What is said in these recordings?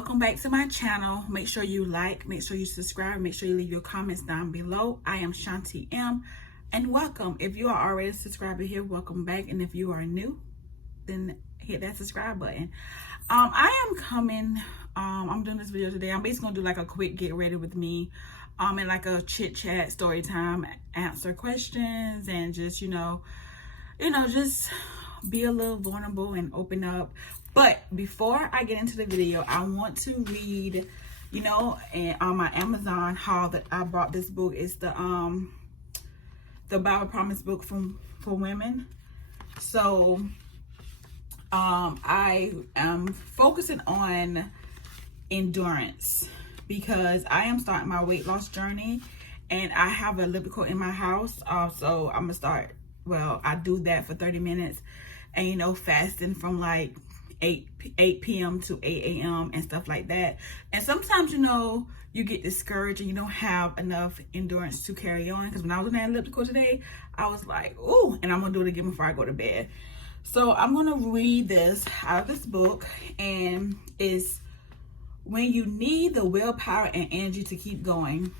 welcome back to my channel. Make sure you like, make sure you subscribe, make sure you leave your comments down below. I am Shanti M, and welcome. If you are already a subscriber here, welcome back. And if you are new, then hit that subscribe button. I'm doing this video today. I'm basically gonna do like a quick get ready with me, and like a chit chat, story time, answer questions, and just just be a little vulnerable and open up. But before I get into the video, I want to read, and on my Amazon haul that I bought this book. It's the Bible Promise book for women. So I am focusing on endurance because I am starting my weight loss journey, and I have an elliptical in my house. So I'm gonna start. Well, I do that for 30 minutes, and fasting from like 8 p.m. to 8 a.m. and stuff like that. And sometimes you get discouraged and you don't have enough endurance to carry on. Because when I was on that elliptical today, I was like, ooh, and I'm gonna do it again before I go to bed. So I'm gonna read this out of this book, and it's when you need the willpower and energy to keep going.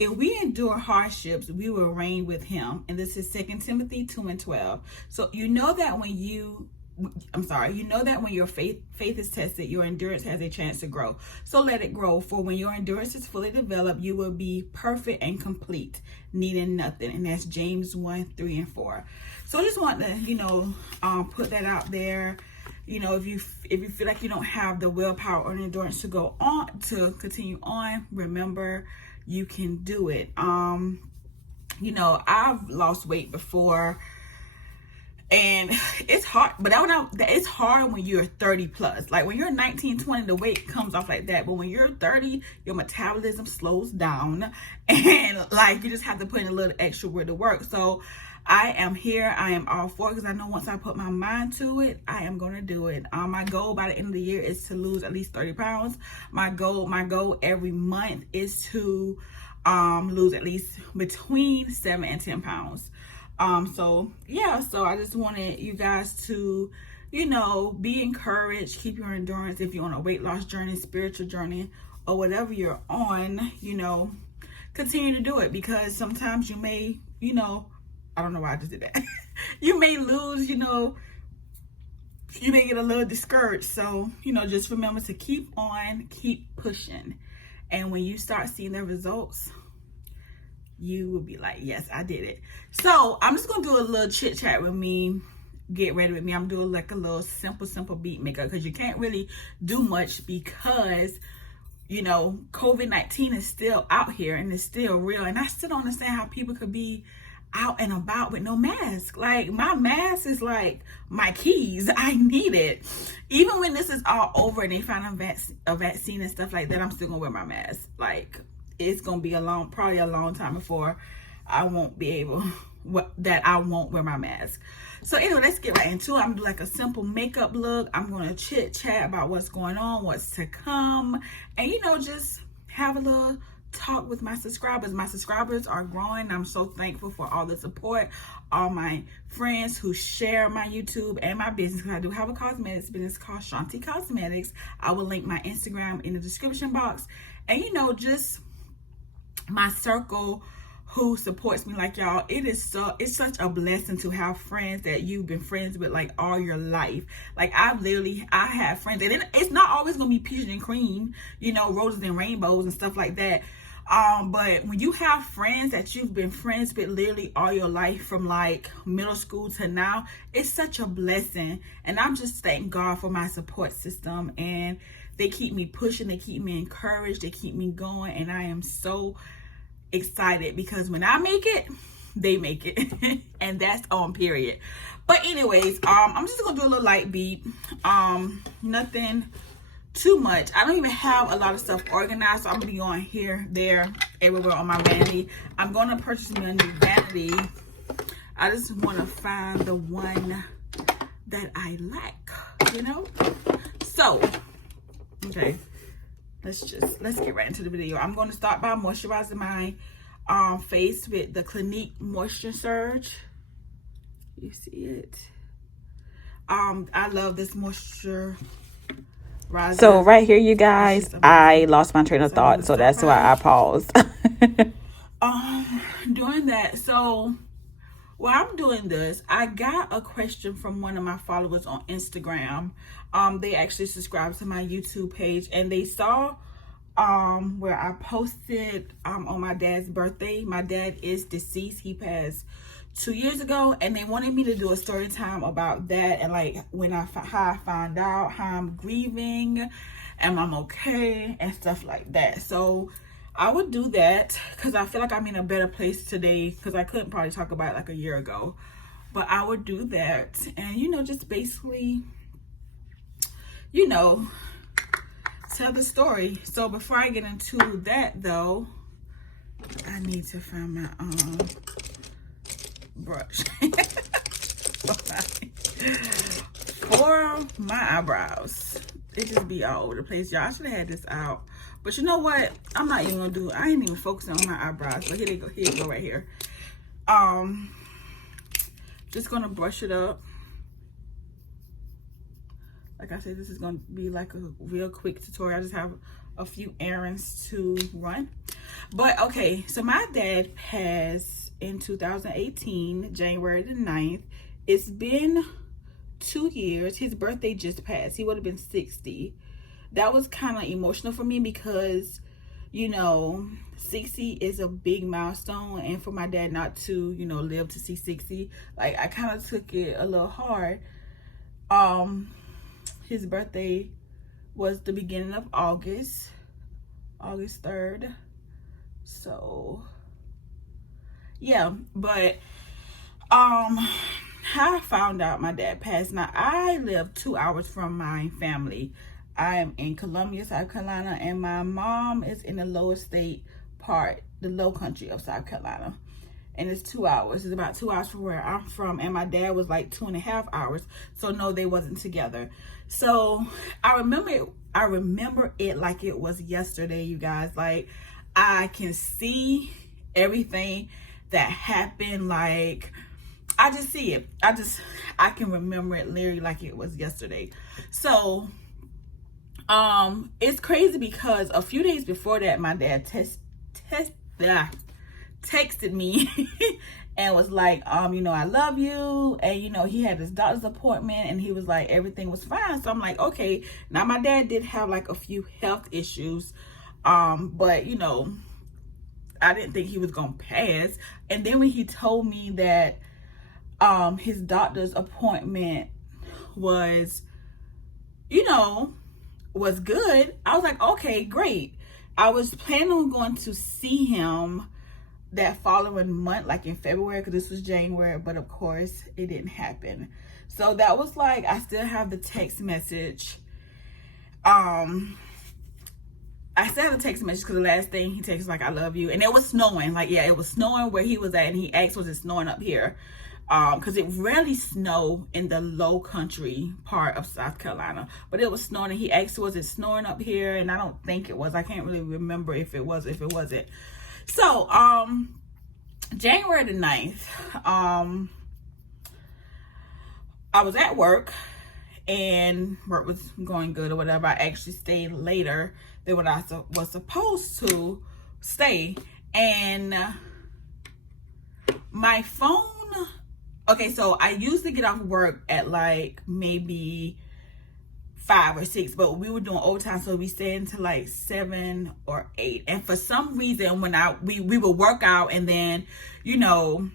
If we endure hardships, we will reign with him. And this is 2 Timothy 2:12. So you know that when your faith is tested, your endurance has a chance to grow. So let it grow. For when your endurance is fully developed, you will be perfect and complete, needing nothing. And that's James 1:3-4. So I just want to, put that out there. If you feel like you don't have the willpower or endurance to go on, to continue on, remember, you can do it. I've lost weight before, and it's hard, but it's hard when you're 30 plus. Like when you're 19, 20, the weight comes off like that. But when you're 30, your metabolism slows down, and like you just have to put in a little extra work to work. So I am here. I am all for it, because I know once I put my mind to it, I am going to do it. My goal by the end of the year is to lose at least 30 pounds. My goal every month is to lose at least between 7 and 10 pounds. So I just wanted you guys to, be encouraged, keep your endurance. If you're on a weight loss journey, spiritual journey, or whatever you're on, continue to do it, because sometimes you may, I don't know why I just did that. You may lose, you may get a little discouraged. So, just remember to keep on, keep pushing. And when you start seeing the results, you will be like, yes, I did it. So I'm just going to do a little chit chat with me. Get ready with me. I'm doing like a little simple beat maker, because you can't really do much because COVID-19 is still out here and it's still real. And I still don't understand how people could be out and about with no mask. Like, my mask is like my keys. I need it. Even when this is all over and they find a vaccine and stuff like that, I'm still gonna wear my mask. Like, it's gonna be probably a long time before I won't be able, I won't wear my mask. So anyway, let's get right into it. I'm gonna do like a simple makeup look. I'm gonna chit chat about what's going on, what's to come, and just have a little talk with my subscribers. My subscribers are growing. I'm so thankful for all the support, all my friends who share my YouTube and my business, because I do have a cosmetics business called Shanti Cosmetics. I will link my Instagram in the description box. And just my circle who supports me, like y'all, it's such a blessing to have friends that you've been friends with like all your life. Like I have friends, and it's not always gonna be peaches and cream, roses and rainbows and stuff like that. But when you have friends that you've been friends with literally all your life, from like middle school to now, it's such a blessing. And I'm just thanking God for my support system, and they keep me pushing, they keep me encouraged, they keep me going, and I am so excited, because when I make it, they make it. And that's on period. But anyways, I'm just gonna do a little light beat, nothing too much. I don't even have a lot of stuff organized, so I'm gonna be going here, there, everywhere on my vanity. I'm gonna purchase me a new vanity. I just want to find the one that I like, so okay, let's get right into the video. I'm going to start by moisturizing my face with the Clinique Moisture Surge. You see it? I love this moisture So right here, you guys, I lost my train of thought, so that's why I paused. Doing that. So while I'm doing this, I got a question from one of my followers on Instagram. They actually subscribed to my YouTube page, and they saw where I posted on my dad's birthday. My dad is deceased. He passed 2 years ago, and they wanted me to do a story time about that, and like how I found out, how I'm grieving, and I'm okay, and stuff like that. So I would do that because I feel like I'm in a better place today, because I couldn't probably talk about it like a year ago. But I would do that, and just basically, tell the story. So before I get into that though, I need to find my brush for my eyebrows. It just be all over the place, y'all. I should have had this out, but you know what, I ain't even focusing on my eyebrows. But here they go, right here. Just gonna brush it up. Like I said, this is gonna be like a real quick tutorial. I just have a few errands to run. But okay, so my dad passed in 2018, January the 9th. It's been 2 years. His birthday just passed. He would have been 60. That was kind of emotional for me because 60 is a big milestone, and for my dad not to live to see 60, like I kind of took it a little hard. His birthday was the beginning of August 3rd. So yeah, but how I found out my dad passed. Now, I live 2 hours from my family. I am in Columbia, South Carolina, and my mom is in the lower state part, the low country of South Carolina. And it's 2 hours. It's about 2 hours from where I'm from. And my dad was like 2.5 hours. So no, they wasn't together. So I remember it like it was yesterday, you guys. Like, I can see everything that happened. Like, I just see it. I can remember it literally like it was yesterday. So it's crazy because a few days before that, my dad texted me and was like, I love you. And he had his doctor's appointment, and he was like, everything was fine. So I'm like, okay. Now, my dad did have like a few health issues, but I didn't think he was gonna pass. And then when he told me that his doctor's appointment was was good, I was like, okay, great. I was planning on going to see him that following month, like in February, because this was January, but of course it didn't happen. So that was like, I still have the text message. I still have the text message because the last thing he texted like, I love you. And it was snowing. Like, yeah, it was snowing where he was at, and he asked, was it snowing up here? Because it rarely snowed in the low country part of South Carolina, but it was snowing, and he asked, was it snowing up here? And I don't think it was. I can't really remember if it was, if it wasn't. So January the 9th, I was at work, and work was going good or whatever. I actually stayed later than what I was supposed to stay. And my phone, okay, so I usually get off work at like maybe 5 or 6, but we were doing overtime, so we stayed until like 7 or 8. And for some reason, when we would work out, and then we would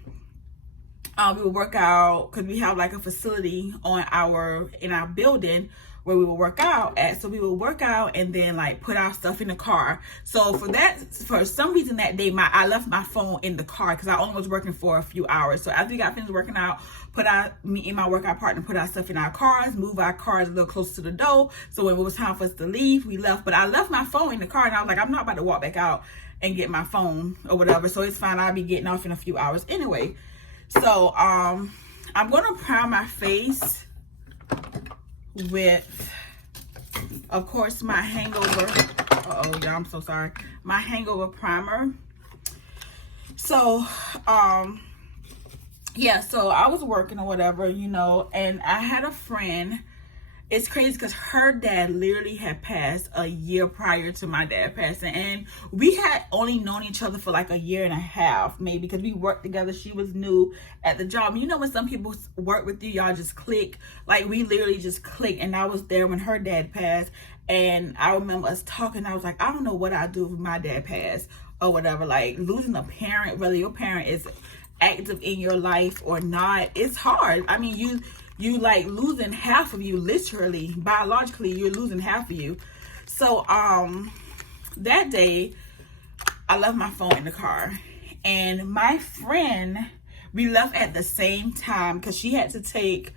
work out because we have like a facility in our building where we would work out at. So we would work out and then like put our stuff in the car. So for some reason that day, I left my phone in the car because I only was working for a few hours. So after we got finished working out, me and my workout partner put our stuff in our cars, move our cars a little closer to the door. So when it was time for us to leave, we left. But I left my phone in the car, and I was like, I'm not about to walk back out and get my phone or whatever. So it's fine. I'll be getting off in a few hours anyway. So I'm gonna prime my face with, of course, my hangover. Y'all, I'm so sorry. My hangover primer. So yeah, so I was working or whatever, and I had a friend, it's crazy because her dad literally had passed a year prior to my dad passing, and we had only known each other for like a year and a half, maybe, because we worked together. She was new at the job. You know, when some people work with you, y'all just click. Like, we literally just clicked, and I was there when her dad passed. And I remember us talking. I was like, I don't know what I'd do if my dad passed or whatever. Like, losing a parent, whether your parent is active in your life or not, it's hard. I mean, you like losing half of you, literally, biologically, you're losing half of you. So that day I left my phone in the car, and my friend, we left at the same time because she had to take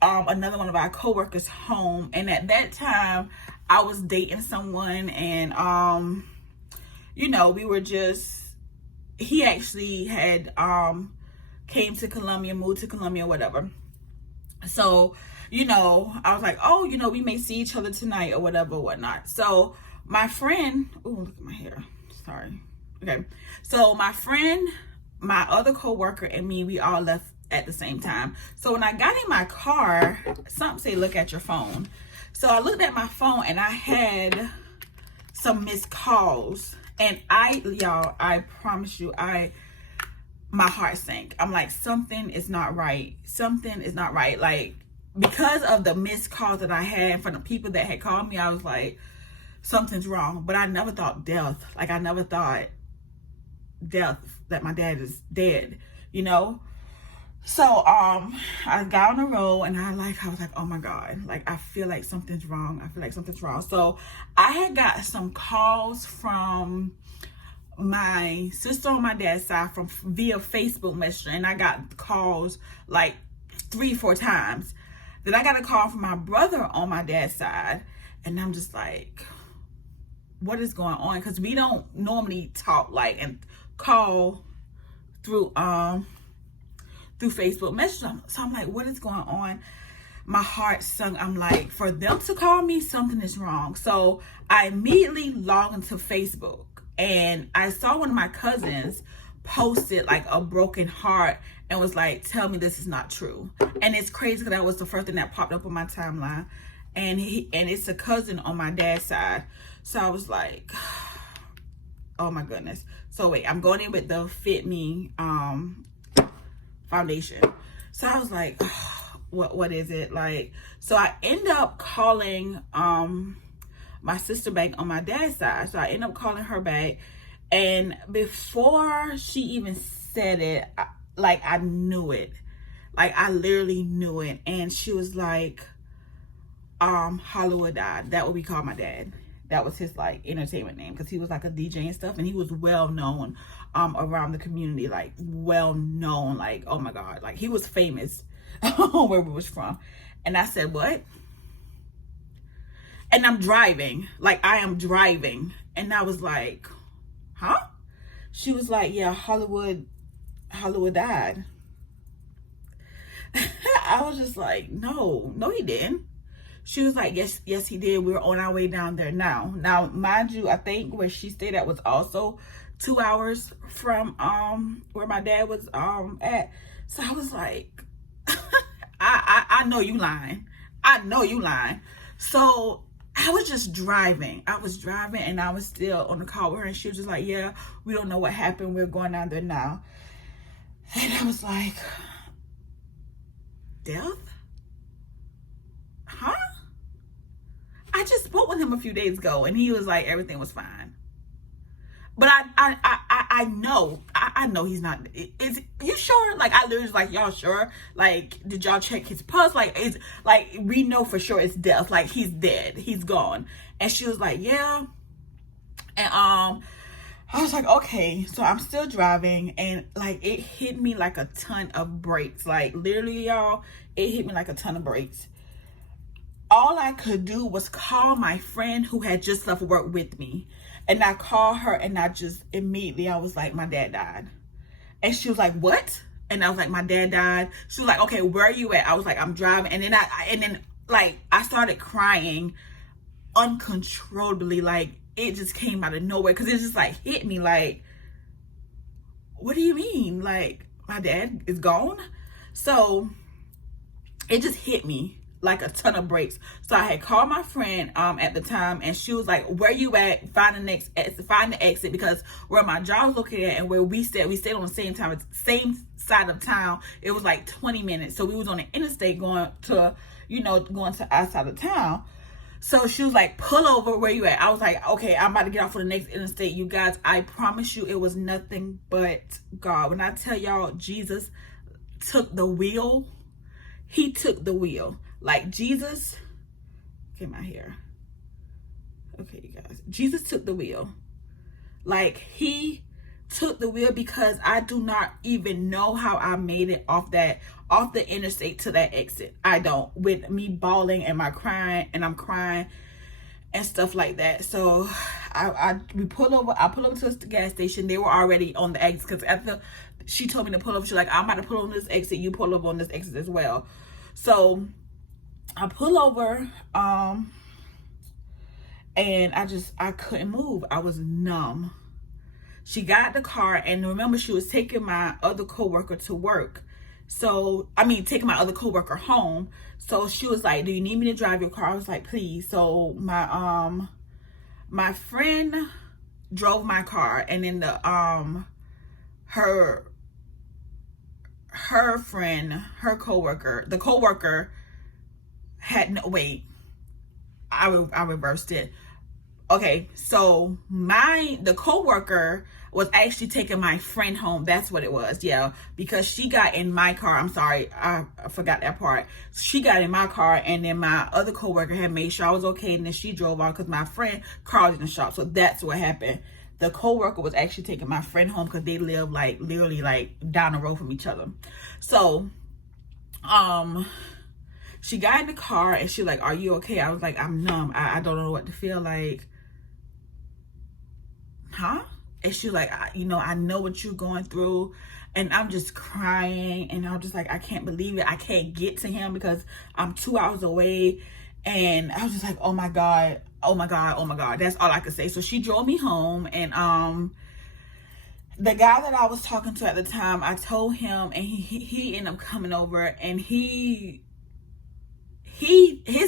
another one of our coworkers home. And at that time I was dating someone, and you know, we were just, he actually had came to Columbia, moved to Columbia, whatever. So, you know, I was like, oh, you know, we may see each other tonight or whatever, whatnot. So my friend, oh, look at my hair. Sorry. Okay. So my friend, my other coworker, and me, we all left at the same time. So when I got in my car, something say, look at your phone. So I looked at my phone, and I had some missed calls. And y'all, I promise you, my heart sank. I'm like, something is not right. Something is not right. Like, because of the missed calls that I had from the people that had called me, I was like, something's wrong. But I never thought death. Like, I never thought death, that my dad is dead, you know? So I got on the road, and I was like, oh my God, like, I feel like something's wrong. I feel like something's wrong. So I had got some calls from my sister on my dad's side via Facebook Messenger, and I got calls like 3-4 times. Then I got a call from my brother on my dad's side, and I'm just like, what is going on? Because we don't normally talk like and call through Facebook Messenger. So I'm like, what is going on? My heart sunk. I'm like, for them to call me, something is wrong. So I immediately logged into Facebook, and I saw one of my cousins posted like a broken heart and was like, tell me this is not true. And it's crazy because that was the first thing that popped up on my timeline. And it's a cousin on my dad's side. So I was like, oh my goodness. So wait, I'm going in with the Fit Me foundation. So I was like, what is it? Like, so I end up calling my sister back on my dad's side. So I end up calling her back, and before she even said it, I knew it. Like, I literally knew it. And she was like, Hollywood died. That what we call my dad. That was his like entertainment name, because he was like a DJ and stuff, and he was well known around the community, like well known, like, oh my God, like he was famous where we was from. And I said, what? And I'm driving, like I am driving, and I was like, huh? She was like, yeah, Hollywood died. I was just like, no, he didn't. She was like, yes, he did. We're on our way down there now. Now, mind you, I think where she stayed at was also 2 hours from where my dad was at. So I was like, I know you lying. I know you lying. So I was just driving. I was driving, and I was still on the call with her, and she was just like, yeah, we don't know what happened. We're going down there now. And I was like, death? Huh? I just spoke with him a few days ago, and he was like, everything was fine. But I know he's not. Is you sure? Like, I literally was like, y'all sure? Like, did y'all check his pulse? Like, it's like, we know for sure it's death. Like, he's dead. He's gone. And she was like, yeah. And I was like, okay. So I'm still driving, and like, it hit me like a ton of brakes. Like, literally, y'all, it hit me like a ton of brakes. All I could do was call my friend who had just left work with me. And I called her, and I just immediately, I was like, my dad died. And she was like, what? And I was like, my dad died. She was like, okay, where are you at? I was like, I'm driving. And then I started crying uncontrollably. Like, it just came out of nowhere, because it just like hit me like, what do you mean? Like, my dad is gone? So it just hit me like a ton of brakes. So I had called my friend at the time, and she was like, where you at? Find the next exit, find the exit, because where my job was located at and where we stayed on the same side of town. It was like 20 minutes. So we was on the interstate going to our side of town. So she was like, pull over, where you at? I was like, okay, I'm about to get off on the next interstate. You guys, I promise you, it was nothing but God. When I tell y'all, Jesus took the wheel. He took the wheel. Like, Jesus, get my hair. Okay, you guys. Jesus took the wheel. Like, he took the wheel, because I do not even know how I made it off the interstate to that exit. I don't, with me bawling and I'm crying and stuff like that. So I pull over to the gas station. They were already on the exit, because after she told me to pull over, she's like, I'm about to pull on this exit, you pull over on this exit as well. So I pull over, and I couldn't move. I was numb. She got the car, and remember, she was taking my other coworker to work. So, taking my other coworker home. So she was like, do you need me to drive your car? I was like, please. So my friend drove my car, and then her friend, her coworker, the coworker had no, wait, I reversed it. Okay, so the coworker was actually taking my friend home. That's what it was. Yeah, because she got in my car. I'm sorry, I forgot that part. She got in my car, and then my other coworker had made sure I was okay, and then she drove off because my friend car was in the shop. So that's what happened. The coworker was actually taking my friend home, because they live like literally like down the road from each other. So, she got in the car, and she like, are you okay? I was like, I'm numb. I don't know what to feel like. Huh? And she like, I know what you're going through. And I'm just crying, and I'm just like, I can't believe it. I can't get to him because I'm 2 hours away. And I was just like, oh my God, oh my God, oh my God. That's all I could say. So she drove me home, and the guy that I was talking to at the time, I told him, and he ended up coming over, and his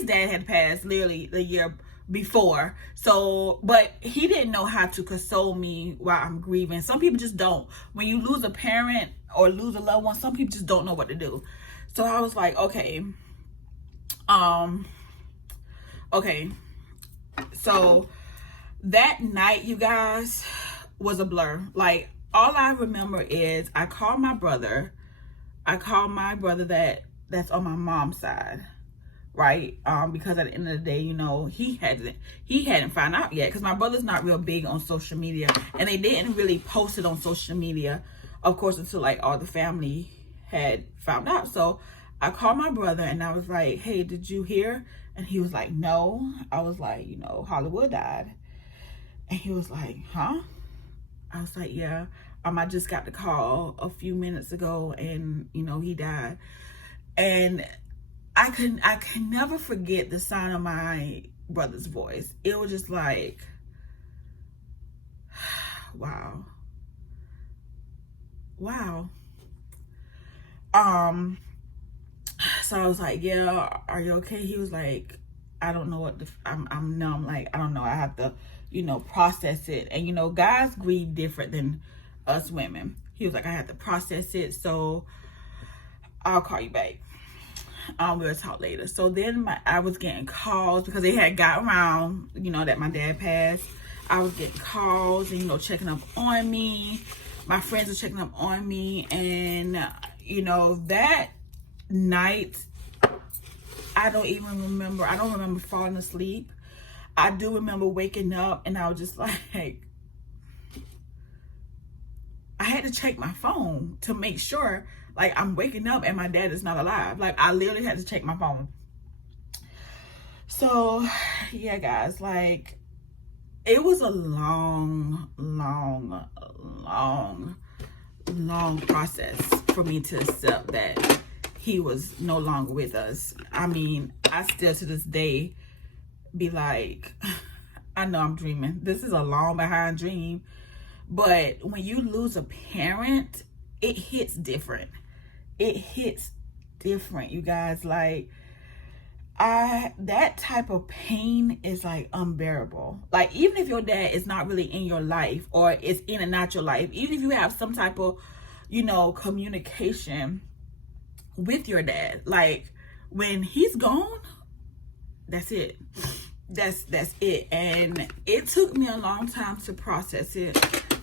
dad had passed literally the year before. So, but he didn't know how to console me while I'm grieving. Some people just don't. When you lose a parent or lose a loved one, some people just don't know what to do. So I was like, okay. Okay. So that night, you guys, was a blur. Like, all I remember is I called my brother that's on my mom's side. Right, because at the end of the day, he hadn't found out yet, because my brother's not real big on social media, and they didn't really post it on social media, of course, until like all the family had found out. So I called my brother, and I was like, hey, did you hear? And he was like, no. I was like, Hollywood died. And he was like, huh? I was like, yeah, I just got the call a few minutes ago, and he died. And I can never forget the sound of my brother's voice. It was just like, wow. So I was like, yeah, are you okay? He was like, I don't know what I'm numb. Like, I don't know. I have to, process it. And, guys grieve different than us women. He was like, I have to process it. So I'll call you back. We'll talk later. So then I was getting calls, because they had got around, that my dad passed. I was getting calls and, checking up on me. My friends were checking up on me. And, that night, I don't remember falling asleep. I do remember waking up, and I was just like, I had to check my phone to make sure, like, I'm waking up and my dad is not alive. Like, I literally had to check my phone. So, yeah, guys, like, it was a long process for me to accept that he was no longer with us. I still to this day be like, I know I'm dreaming. This is a long behind dream. But when you lose a parent, it hits different. It hits different, you guys. Like, that type of pain is like unbearable. Like, even if your dad is not really in your life, or is in and out your life, even if you have some type of, communication with your dad, like, when he's gone, that's it. That's it. And it took me a long time to process it.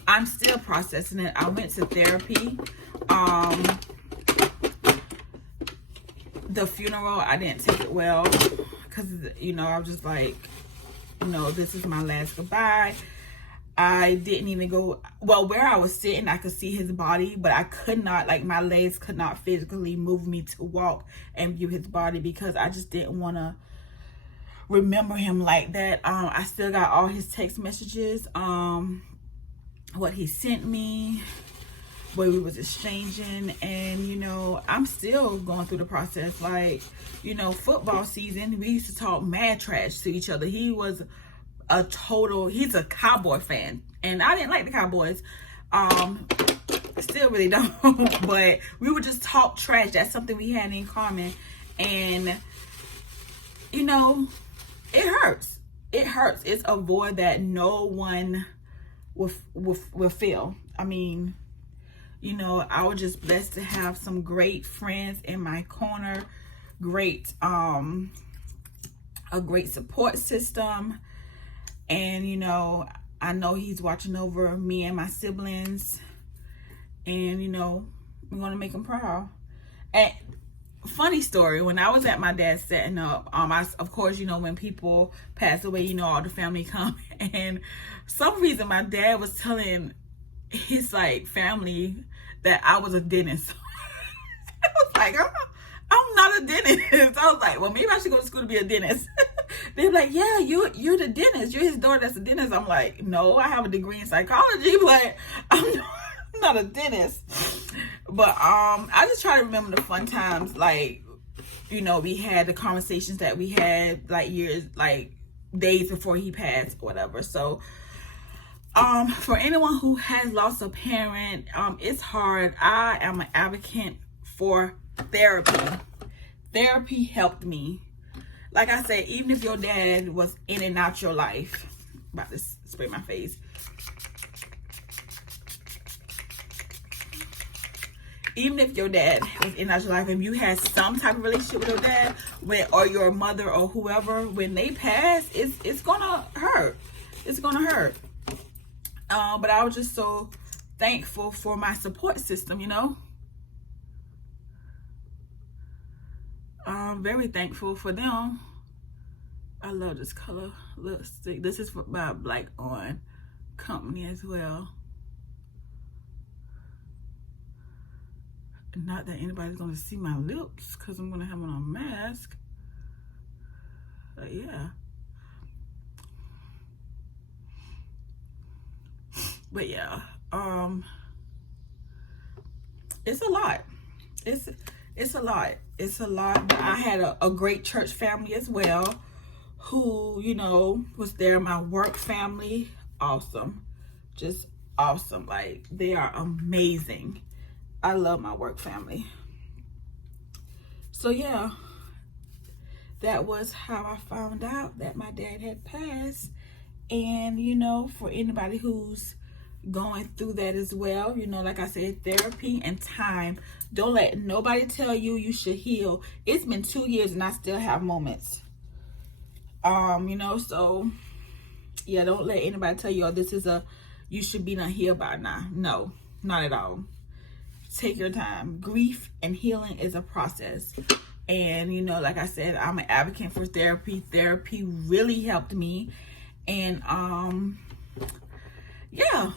I'm still processing it. I went to therapy. The funeral, I didn't take it well, because I was just like, this is my last goodbye. I didn't even go, well, where I was sitting, I could see his body, but I could not, like, my legs could not physically move me to walk and view his body, because I just didn't want to remember him like that. I still got all his text messages, what he sent me, what we was exchanging, and I'm still going through the process. Like, football season, we used to talk mad trash to each other. He's a Cowboy fan, and I didn't like the Cowboys. Still really don't. But we would just talk trash. That's something we had in common. And it hurts. It hurts. It's a void that no one will fill. I mean, I was just blessed to have some great friends in my corner, a great support system. And, I know he's watching over me and my siblings, and, I'm going to make him proud. And funny story, when I was at my dad's setting up, of course, when people pass away, all the family come, and some reason my dad was telling his, like, family that I was a dentist. I was like, I'm not a dentist. I was like, well, maybe I should go to school to be a dentist. They're like, yeah, you're the dentist. You're his daughter that's a dentist. I'm like, no, I have a degree in psychology, but I'm not a dentist. But I just try to remember the fun times, like, we had the conversations that we had, like, years, like, days before he passed or whatever. So for anyone who has lost a parent, it's hard. I am an advocate for therapy. Therapy helped me. Like I said, even if your dad was in and out your life, I'm about to spray my face. Even if your dad was in and out your life, and you had some type of relationship with your dad, or your mother or whoever, when they pass, it's gonna hurt. It's gonna hurt. But I was just so thankful for my support system, very thankful for them. I love this color lipstick. This is by Black On Company as well. Not that anybody's gonna see my lips, because I'm gonna have on a mask. But yeah. But yeah, it's a lot. It's a lot. It's a lot. But I had a great church family as well, who, was there. My work family, awesome. Just awesome. Like, they are amazing. I love my work family. So yeah, that was how I found out that my dad had passed. And, for anybody who's going through that as well, like I said, therapy and time. Don't let nobody tell you should heal. It's been 2 years and I still have moments. So yeah, don't let anybody tell you, you should be done healed by now. No, not at all. Take your time. Grief and healing is a process. And, like I said, I'm an advocate for therapy. Therapy really helped me. And, yeah,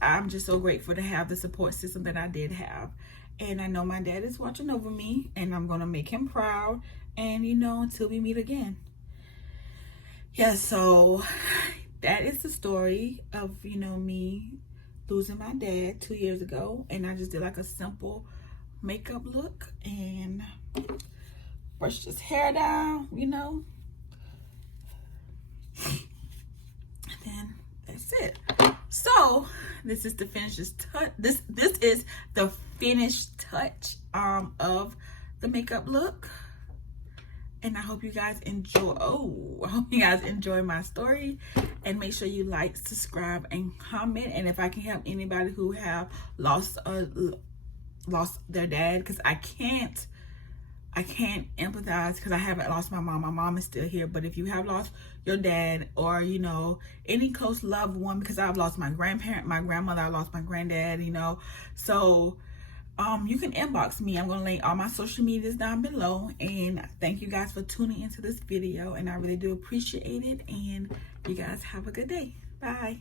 I'm just so grateful to have the support system that I did have. And I know my dad is watching over me, and I'm going to make him proud. And, until we meet again. Yeah, so that is the story of, me losing my dad 2 years ago. And I just did like a simple makeup look and brushed his hair down, And then that's it. So this is the finished touch. This is the finished touch of the makeup look. And I hope you guys enjoy my story. And make sure you like, subscribe, and comment. And if I can help anybody who have lost their dad, because I can't empathize because I haven't lost my mom. My mom is still here. But if you have lost your dad, or you know, any close loved one, because I've lost my grandparent, my grandmother, I lost my granddad, you know. So you can inbox me. I'm gonna link all my social medias down below. And thank you guys for tuning into this video, and I really do appreciate it. And you guys have a good day. Bye.